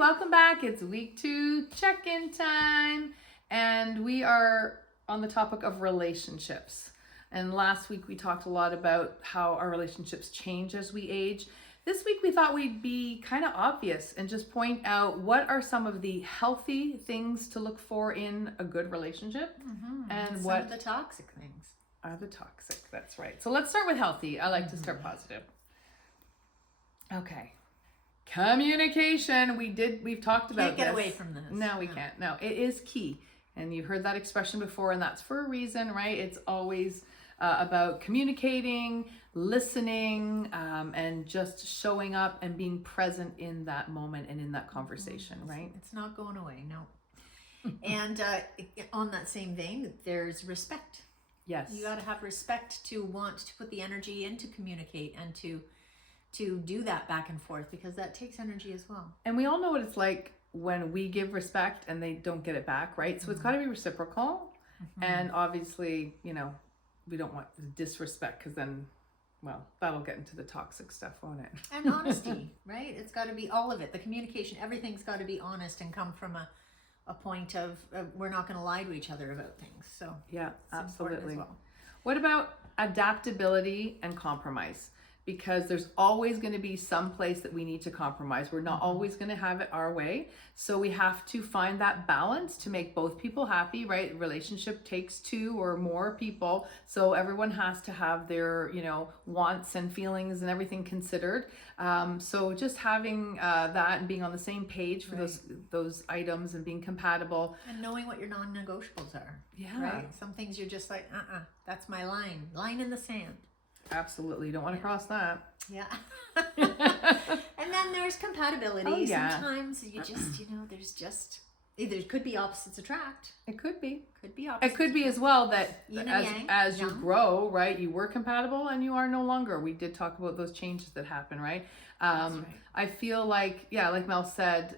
welcome back. It's week 2 check-in time, and we are on the topic of relationships. And last week we talked a lot about how our relationships change as we age. This week we thought we'd be kind of obvious and just point out what are some of the healthy things to look for in a good relationship, and some what of the toxic things are the toxic. That's right. So let's start with healthy. I like to start positive. Okay. Communication. We've talked about Can't get this. away from this. No, we can't. No, it is key. And you've heard that expression before, and that's for a reason, right? It's always about communicating, listening, and just showing up and being present in that moment and in that conversation, right? It's not going away, no. And on that same vein, there's respect. Yes. You got to have respect to want to put the energy in to communicate and to do that back and forth, because that takes energy as well. And we all know what it's like when we give respect and they don't get it back, right? So it's got to be reciprocal. And obviously, you know, we don't want disrespect, because then, well, that'll get into the toxic stuff, won't it? And honesty, right? It's got to be all of it. The communication, everything's got to be honest and come from a point of we're not going to lie to each other about things. So yeah, absolutely. As well. What about adaptability and compromise? Because there's always going to be some place that we need to compromise. We're not always going to have it our way. So we have to find that balance to make both people happy, right? Relationship takes 2 or more people. So everyone has to have their, wants and feelings and everything considered. So just having that and being on the same page for those items and being compatible. And knowing what your non-negotiables are. Yeah. Right? Some things you're just like, that's my line in the sand. Absolutely. You don't want to cross that. Yeah. And then there's compatibility. Oh, yeah. Sometimes you just, there's just, there could be opposites attract. It could be. Could be opposites. It could be as well that Yin and yang, as you grow, right, you were compatible and you are no longer. We did talk about those changes that happen, right? That's right. I feel like, like Mel said,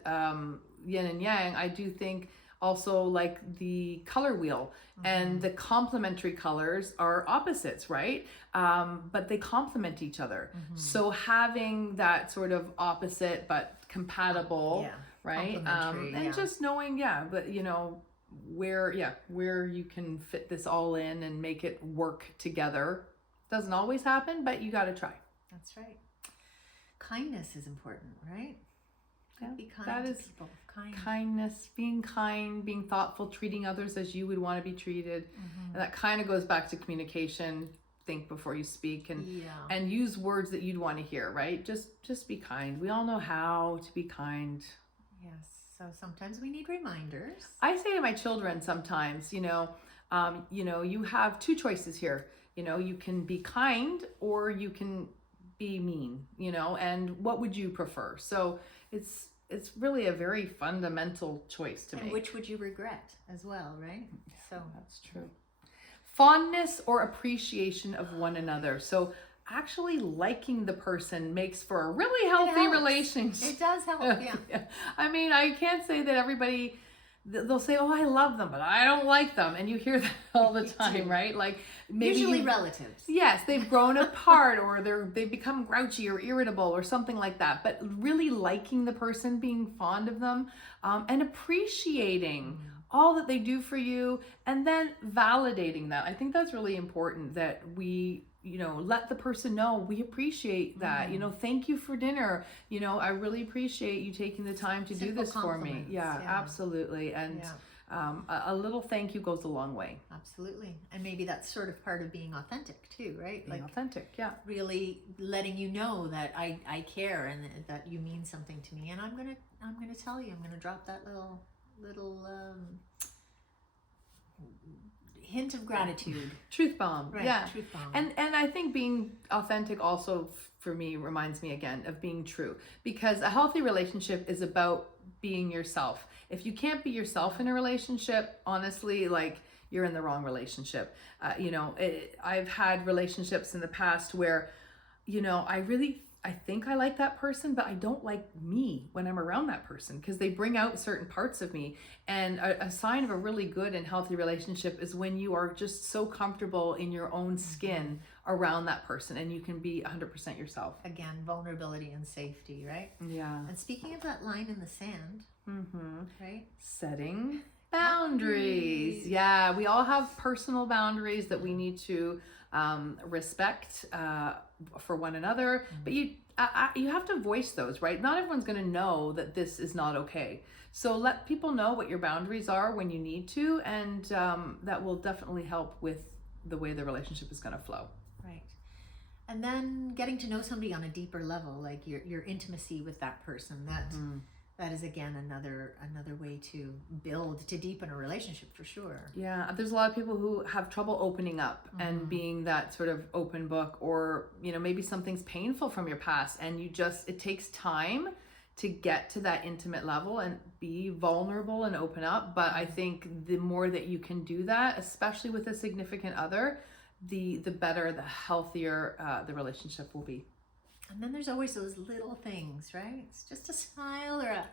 yin and yang, I do think also like the color wheel and the complementary colors are opposites, right? But they complement each other. So having that sort of opposite but compatible, right? And just knowing, but where you can fit this all in and make it work together. Doesn't always happen, but you got to try. That's right. Kindness is important, right? Be kind that to is people. Kindness, being kind, being thoughtful, treating others as you would want to be treated. And that kind of goes back to communication. Think before you speak, and use words that you'd want to hear, right? Just be kind. We all know how to be kind. Yes. So sometimes we need reminders. I say to my children sometimes, you have 2 choices here. You can be kind or you can be mean, and what would you prefer? So it's really a very fundamental choice to make. And which would you regret as well, right? So that's true. Fondness or appreciation of one another. So actually liking the person makes for a really healthy relationship. It does help, yeah. I mean, I can't say that everybody, they'll say, oh, I love them, but I don't like them. And you hear that all the time, right? Like maybe usually relatives. Yes, they've grown apart or they've become grouchy or irritable or something like that. But really liking the person, being fond of them, and appreciating all that they do for you, and then validating that. I think that's really important, that we let the person know we appreciate that. Thank you for dinner. I really appreciate you taking the time to do this for me. Yeah, absolutely. And a little thank you goes a long way. Absolutely. And maybe that's sort of part of being authentic too, right? Being authentic, yeah. Really letting you know that I care and that you mean something to me. And I'm gonna tell you, I'm gonna drop that little hint of gratitude. Truth bomb. Right, yeah. Truth bomb. And I think being authentic also for me reminds me again of being true, because a healthy relationship is about being yourself. If you can't be yourself in a relationship, honestly, like you're in the wrong relationship. I've had relationships in the past where, I think I like that person, but I don't like me when I'm around that person, because they bring out certain parts of me. And a sign of a really good and healthy relationship is when you are just so comfortable in your own skin around that person, and you can be 100% yourself. Again, vulnerability and safety, right? Yeah. And speaking of that line in the sand, right? Setting boundaries. Yeah, we all have personal boundaries that we need to respect for one another, but you have to voice those, right? Not everyone's going to know that this is not okay. So let people know what your boundaries are when you need to, and that will definitely help with the way the relationship is going to flow. Right. And then getting to know somebody on a deeper level, like your intimacy with that person, that is again another way to deepen a relationship, for sure. Yeah, there's a lot of people who have trouble opening up and being that sort of open book, or maybe something's painful from your past, and it takes time to get to that intimate level and be vulnerable and open up. But I think the more that you can do that, especially with a significant other, the better, the healthier the relationship will be. And then there's always those little things, right? It's just a smile or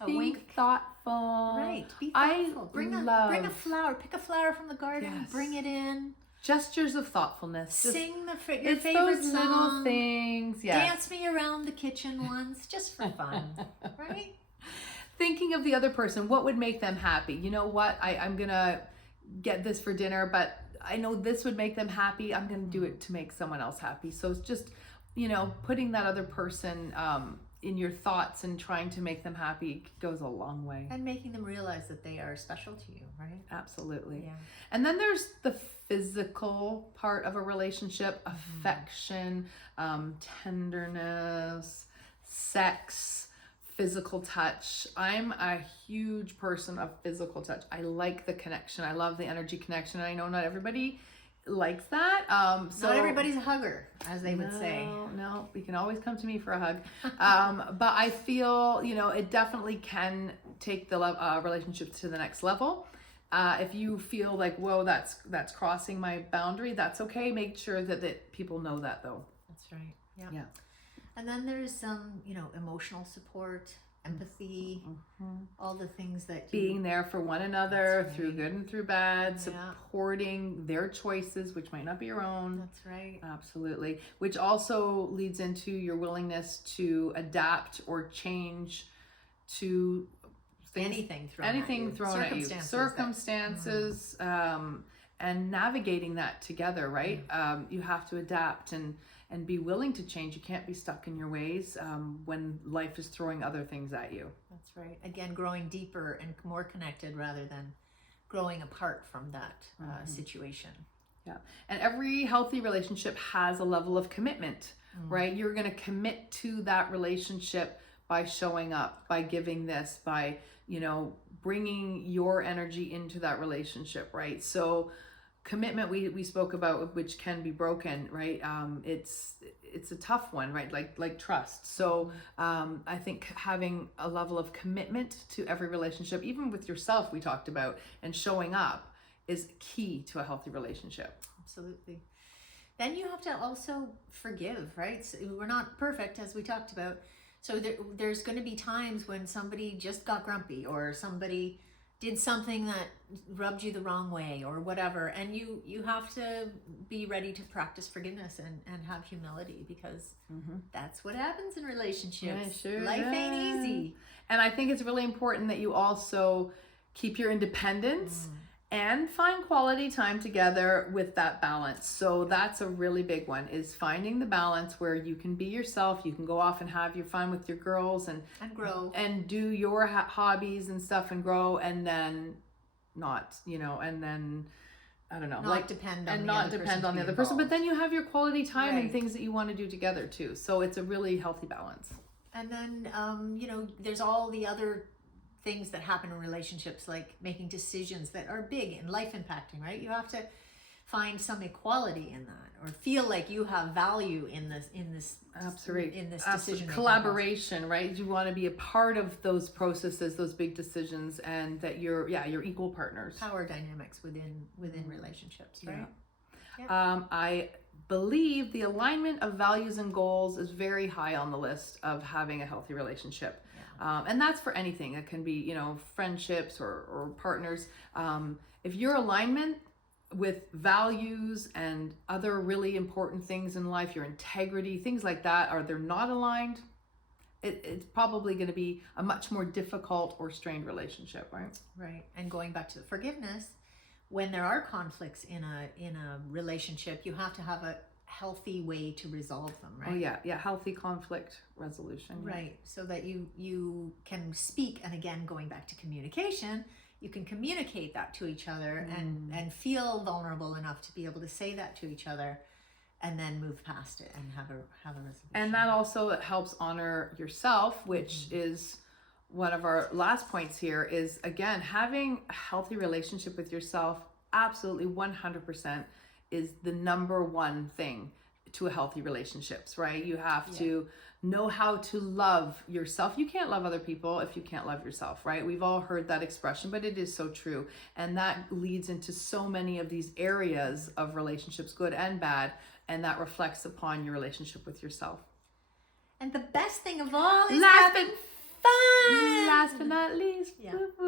a Be wink. thoughtful. Right. Be thoughtful. Bring a flower. Pick a flower from the garden. Yes. Bring it in. Gestures of thoughtfulness. Sing your It's favorite those song. little things. Yeah. Dance me around the kitchen once, just for fun, right? Thinking of the other person, what would make them happy? You know what? I'm gonna get this for dinner, but I know this would make them happy. I'm gonna do it to make someone else happy. So it's just, putting that other person in your thoughts and trying to make them happy goes a long way. And making them realize that they are special to you, right? Absolutely. Yeah. And then there's the physical part of a relationship, affection, tenderness, sex, physical touch. I'm a huge person of physical touch. I like the connection. I love the energy connection. I know not everybody likes that. So not everybody's a hugger, as they would say. No, you can always come to me for a hug. But I feel, it definitely can take the relationship to the next level. If you feel like, whoa, that's crossing my boundary, that's okay. Make sure that people know that, though. That's right. Yeah. Yeah. And then there's some, emotional support, empathy, all the things that being there for one another That's through right. good and through bad, Yeah. supporting their choices, which might not be your own. That's right. Absolutely. Which also leads into your willingness to adapt or change to things, Anything thrown at you. Circumstances, and navigating that together, right? You have to adapt and be willing to change. You can't be stuck in your ways when life is throwing other things at you. That's right. Again, growing deeper and more connected rather than growing apart from that situation. Yeah. And every healthy relationship has a level of commitment, right? You're going to commit to that relationship by showing up, by giving this, by, bringing your energy into that relationship, right? So commitment we spoke about, which can be broken, right? It's a tough one, right? Like trust. So I think having a level of commitment to every relationship, even with yourself, we talked about, and showing up is key to a healthy relationship. Absolutely. Then you have to also forgive, right? So we're not perfect, as we talked about. So there's going to be times when somebody just got grumpy, or somebody did something that rubbed you the wrong way, or whatever, and you have to be ready to practice forgiveness and have humility, because that's what happens in relationships. Yeah, sure Life ain't does. easy. And I think it's really important that you also keep your independence and find quality time together with that balance. So that's a really big one, is finding the balance where you can be yourself, you can go off and have your fun with your girls and grow and do your hobbies and stuff and grow, and then not, and then I don't know, not depend on the other person, but then you have your quality time and Right. things that you want to do together too. So it's a really healthy balance. And then, there's all the other things that happen in relationships, like making decisions that are big and life impacting, right? You have to find some equality in that, or feel like you have value in this Absolutely. in this decision. Collaboration, right? You want to be a part of those processes, those big decisions, and that you're equal partners. Power dynamics within relationships, right? I believe the alignment of values and goals is very high on the list of having a healthy relationship. And that's for anything. It can be, friendships or partners. If your alignment with values and other really important things in life, your integrity, things like that, are they're not aligned, it's probably going to be a much more difficult or strained relationship, right? Right. And going back to the forgiveness, when there are conflicts in a relationship, you have to have a healthy way to resolve them, right? Oh yeah, healthy conflict resolution. Yeah. Right. So that you can speak, and again, going back to communication, you can communicate that to each other and feel vulnerable enough to be able to say that to each other, and then move past it and have a resolution. And that also helps honor yourself, which is one of our last points here, is again having a healthy relationship with yourself. Absolutely 100% is the number one thing to a healthy relationships, right? You have to know how to love yourself. You can't love other people if you can't love yourself, right? We've all heard that expression, but it is so true. And that leads into so many of these areas of relationships, good and bad, and that reflects upon your relationship with yourself. And the best thing of all is Last having fun. Last but not least,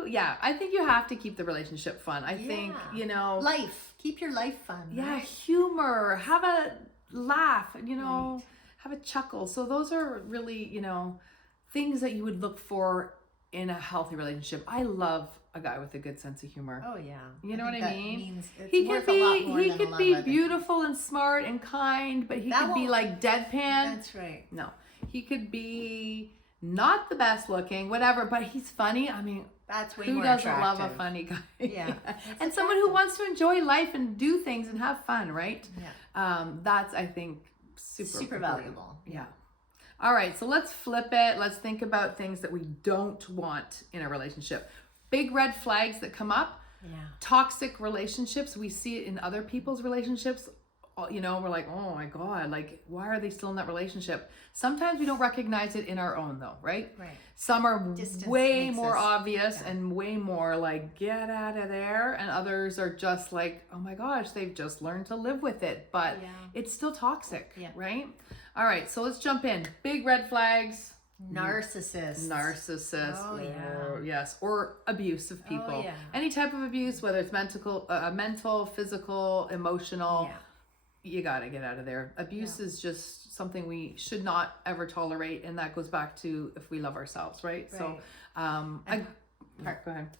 yeah, I think you have to keep the relationship fun. I think, life. Keep your life fun. Yeah, right? humor, have a laugh, have a chuckle. So those are really, things that you would look for in a healthy relationship. I love a guy with a good sense of humor. Oh yeah. You know what I mean? He could be beautiful and smart and kind, but he could be like deadpan. That's right. No, he could be not the best looking, whatever, but he's funny. I mean, that's way who more doesn't attractive. love a funny guy? Yeah. And someone who wants to enjoy life and do things and have fun, right? Yeah. That's, I think, super valuable. Yeah. All right, so let's flip it. Let's think about things that we don't want in a relationship. Big red flags that come up. Yeah. Toxic relationships. We see it in other people's relationships. We're like, oh my God, like, why are they still in that relationship? Sometimes we don't recognize it in our own though, right? Right. Some are Distance way makes more us- obvious and way more like, get out of there. And others are just like, oh my gosh, they've just learned to live with it, but it's still toxic, right? All right, so let's jump in. Big red flags. Narcissists. Oh, yeah. Yes, or abuse of people. Oh, yeah. Any type of abuse, whether it's mental, physical, emotional. Yeah. You got to get out of there. Abuse is just something we should not ever tolerate. And that goes back to if we love ourselves, right? So, go ahead.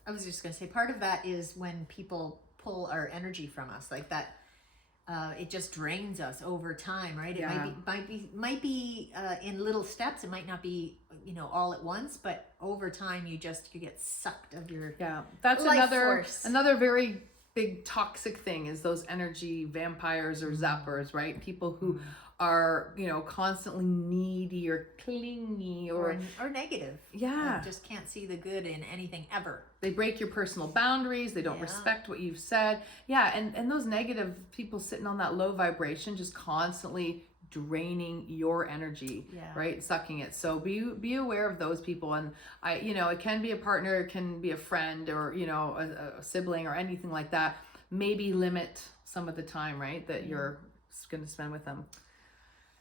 I was just going to say, part of that is when people pull our energy from us, like that, it just drains us over time, right? It might be in little steps. It might not be, all at once, but over time you get sucked of your That's life force. another very big toxic thing is those energy vampires or zappers, right? People who are, constantly needy or clingy or negative. Yeah. Just can't see the good in anything ever. They break your personal boundaries. They don't respect what you've said. Yeah. And those negative people sitting on that low vibration, just constantly draining your energy, right? Sucking it. So be aware of those people. And it can be a partner, it can be a friend or, a sibling or anything like that. Maybe limit some of the time, right? That you're going to spend with them.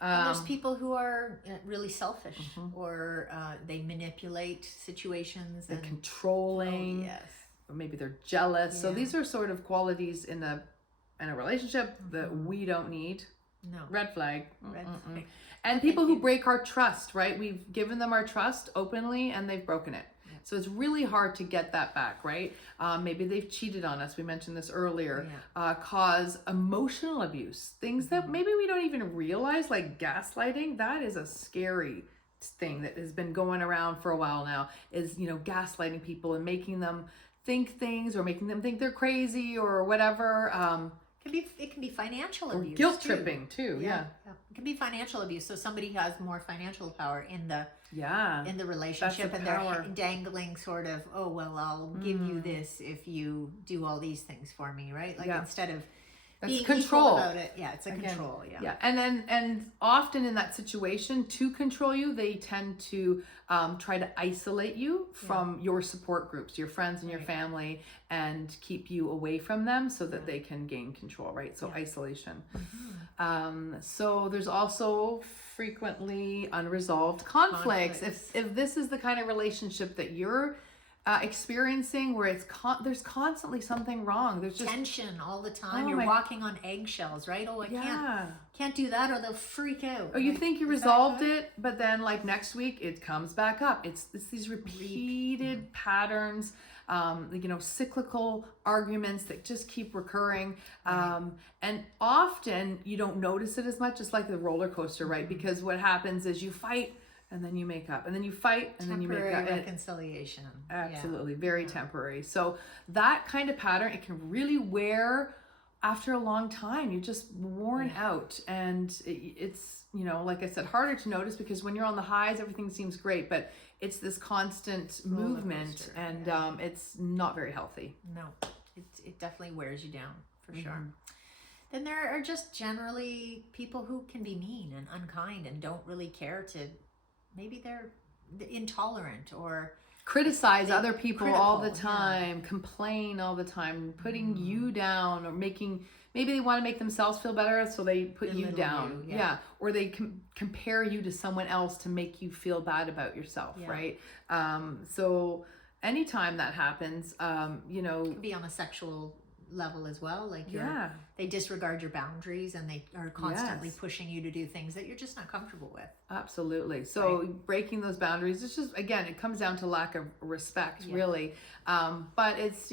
And there's people who are really selfish or they manipulate situations. They're controlling. Oh, yes. Or maybe they're jealous. So these are sort of qualities in a relationship that we don't need. No. Red flag. Red flag. And people who break our trust, right? We've given them our trust openly and they've broken it. Yeah. So it's really hard to get that back, right? Maybe they've cheated on us. We mentioned this earlier. Cause emotional abuse. Things that maybe we don't even realize, like gaslighting. That is a scary thing that has been going around for a while now, is, gaslighting people and making them think things or making them think they're crazy or whatever. It can be financial abuse. Guilt tripping too. Yeah. It can be financial abuse. So somebody has more financial power in the relationship, and they're dangling sort of, oh well, I'll give you this if you do all these things for me, right? Like instead of being control about it. Yeah, it's control. Yeah. And often in that situation, to control you, they tend to try to isolate you from your support groups, your friends and your family, and keep you away from them so that they can gain control, right? So isolation. So there's also frequently unresolved conflicts. If this is the kind of relationship that you're experiencing where there's constantly something wrong. There's just tension all the time. Oh You're my- walking on eggshells, right? Oh, I can't do that, or they'll freak out. Oh, you Like, think you is that resolved good? it, but then like next week it comes back up. It's these repeated patterns, cyclical arguments that just keep recurring. And often you don't notice it as much. It's like the roller coaster, right? Because what happens is you fight and then you make up, and then you fight and then you make up. Temporary reconciliation. Absolutely, very temporary. So that kind of pattern, it can really wear after a long time. You're just worn out, and it's, like I said, harder to notice because when you're on the highs, everything seems great, but it's this constant movement, and it's not very healthy. No, it definitely wears you down for sure. Then there are just generally people who can be mean and unkind and don't really care to, maybe they're intolerant or criticize other people all the critical, time, complain all the time, putting you down, or maybe they want to make themselves feel better, so they put you Belittle down. you, Or they compare you to someone else to make you feel bad about yourself, right? So anytime that happens, it could be on a sexual level as well. Like they disregard your boundaries and they are constantly pushing you to do things that you're just not comfortable with. Absolutely. So breaking those boundaries, it's just, again, it comes down to lack of respect, really. But it's,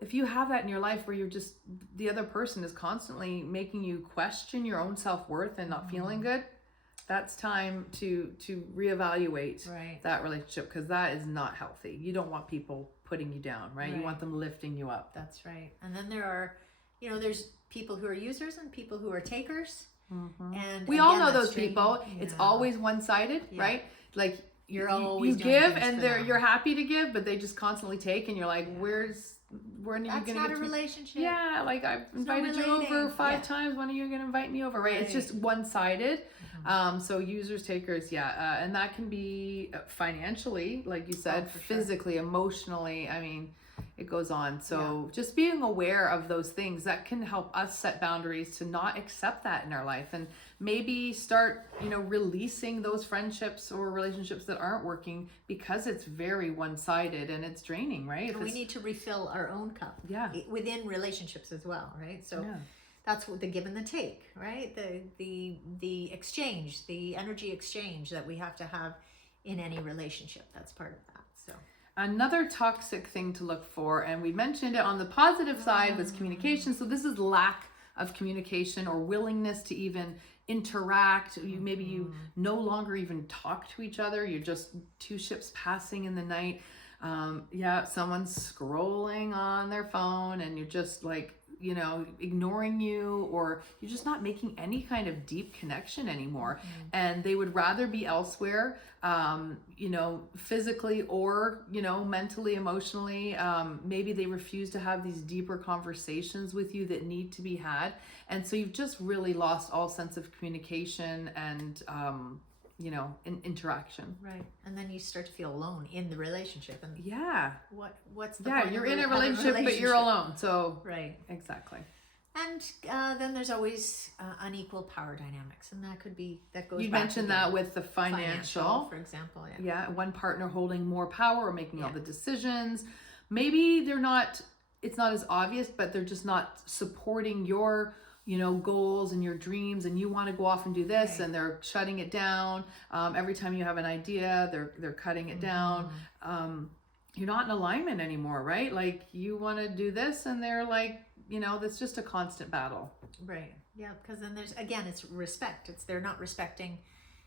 if you have that in your life where you're just, the other person is constantly making you question your own self-worth and not feeling good, that's time to reevaluate that relationship, because that is not healthy. You don't want people putting you down, right? You want them lifting you up. That's right. And then there are, there's people who are users and people who are takers. And we all know those people. It's always one-sided, right? Like you're always you give and you're happy to give, but they just constantly take, and you're like, when are you That's gonna not get a relationship. Yeah, like I've invited you over 5 times. When are you gonna invite me over? Right? It's just one-sided. So users, takers, and that can be financially, like you said, physically, emotionally. I mean, it goes on. So just being aware of those things, that can help us set boundaries to not accept that in our life, and maybe start, releasing those friendships or relationships that aren't working because it's very one-sided and it's draining, right? We need to refill our own cup. Within relationships as well, right? So that's what the give and the take, right? The exchange, the energy exchange that we have to have in any relationship. That's part of that. So another toxic thing to look for, and we mentioned it on the positive side, was communication. So this is lack of communication or willingness to even interact. Maybe you no longer even talk to each other. You're just two ships passing in the night. Someone's scrolling on their phone and you're just like, ignoring you, or you're just not making any kind of deep connection anymore. And they would rather be elsewhere, physically or, mentally, emotionally. Maybe they refuse to have these deeper conversations with you that need to be had. And so you've just really lost all sense of communication and, interaction. Right. And then you start to feel alone in the relationship. And what's the point you're of in a relationship, but you're alone. So exactly. And then there's always unequal power dynamics, and that goes. You back mentioned that with the financial, for example. One partner holding more power or making all the decisions. Maybe it's not as obvious, but they're just not supporting your goals and your dreams, and you want to go off and do this, and they're shutting it down. Every time you have an idea, they're cutting it down. You're not in alignment anymore, right? Like you want to do this, and they're like, that's just a constant battle. Right. Yeah. Because then it's respect. They're not respecting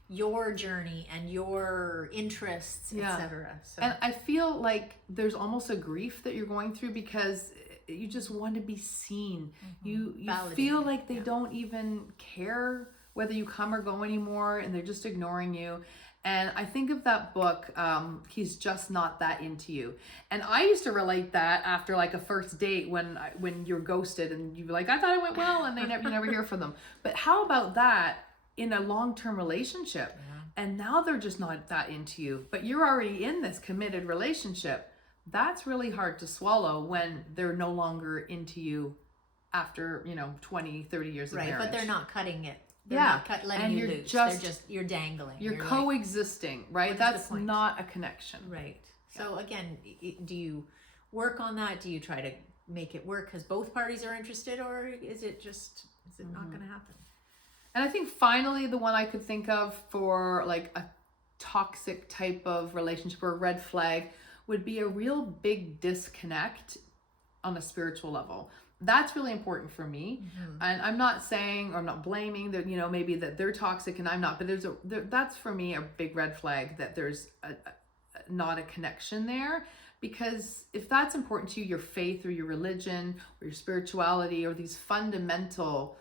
your journey and your interests, etc. So. And I feel like there's almost a grief that you're going through because you just want to be seen. You feel like they don't even care whether you come or go anymore, and they're just ignoring you. And I think of that book, He's Just Not That Into You. And I used to relate that after like a first date when you're ghosted and you're like, I thought it went well, and you never hear from them. But how about that in a long-term relationship? And now they're just not that into you, but you're already in this committed relationship. That's really hard to swallow when they're no longer into you after, 20, 30 years of marriage. Right, but they're not cutting it. They're not letting you loose. You're dangling. You're coexisting, right? That's not a connection. Right. So again, do you work on that? Do you try to make it work because both parties are interested, or is it not going to happen? And I think finally the one I could think of for like a toxic type of relationship or a red flag would be a real big disconnect on a spiritual level. That's really important for me. And I'm not saying, or I'm not blaming that, maybe that they're toxic and I'm not, but that's for me a big red flag that there's not a connection there. Because if that's important to you, your faith or your religion or your spirituality or these fundamental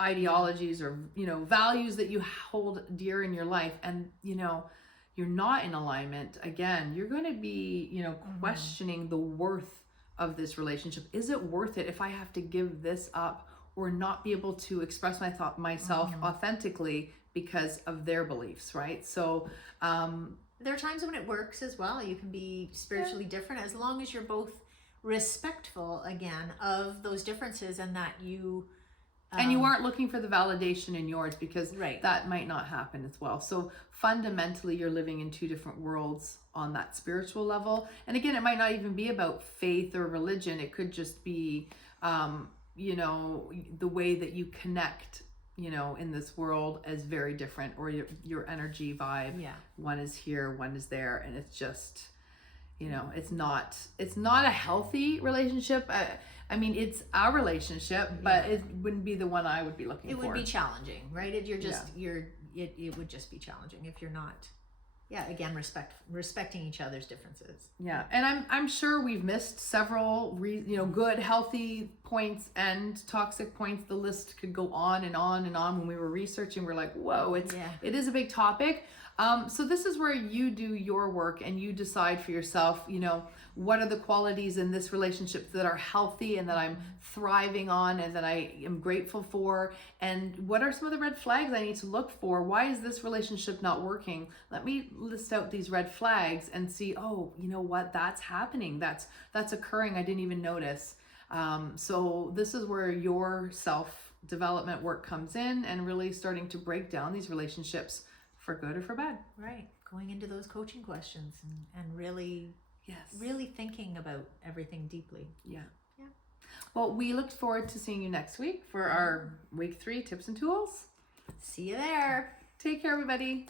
ideologies or values that you hold dear in your life, and you're not in alignment, again, you're going to be questioning the worth of this relationship. Is it worth it if I have to give this up or not be able to express myself authentically because of their beliefs, right? So there are times when it works as well. You can be spiritually different as long as you're both respectful, again, of those differences, and that you and you aren't looking for the validation in yours, because right. that might not happen as well. So fundamentally, you're living in two different worlds on that spiritual level. And again, it might not even be about faith or religion. It could just be, the way that you connect, in this world is very different, or your energy vibe. Yeah. One is here, one is there. And it's just, it's not a healthy relationship. I mean, it's our relationship, but it wouldn't be the one I would be looking for. It would be challenging, right? It would just be challenging if you're not, again, respecting each other's differences. Yeah, and I'm sure we've missed several, good, healthy points and toxic points. The list could go on and on and on. When we were researching, we're like, whoa, it is a big topic. So this is where you do your work and you decide for yourself, what are the qualities in this relationship that are healthy and that I'm thriving on and that I am grateful for, and what are some of the red flags I need to look for? Why is this relationship not working? Let me list out these red flags and see, oh, you know what, that's happening. That's occurring. I didn't even notice. So this is where your self-development work comes in, and really starting to break down these relationships for good or for bad. Right. Going into those coaching questions and really thinking about everything deeply. Yeah. Well, we look forward to seeing you next week for our week 3 tips and tools. See you there. Take care, everybody.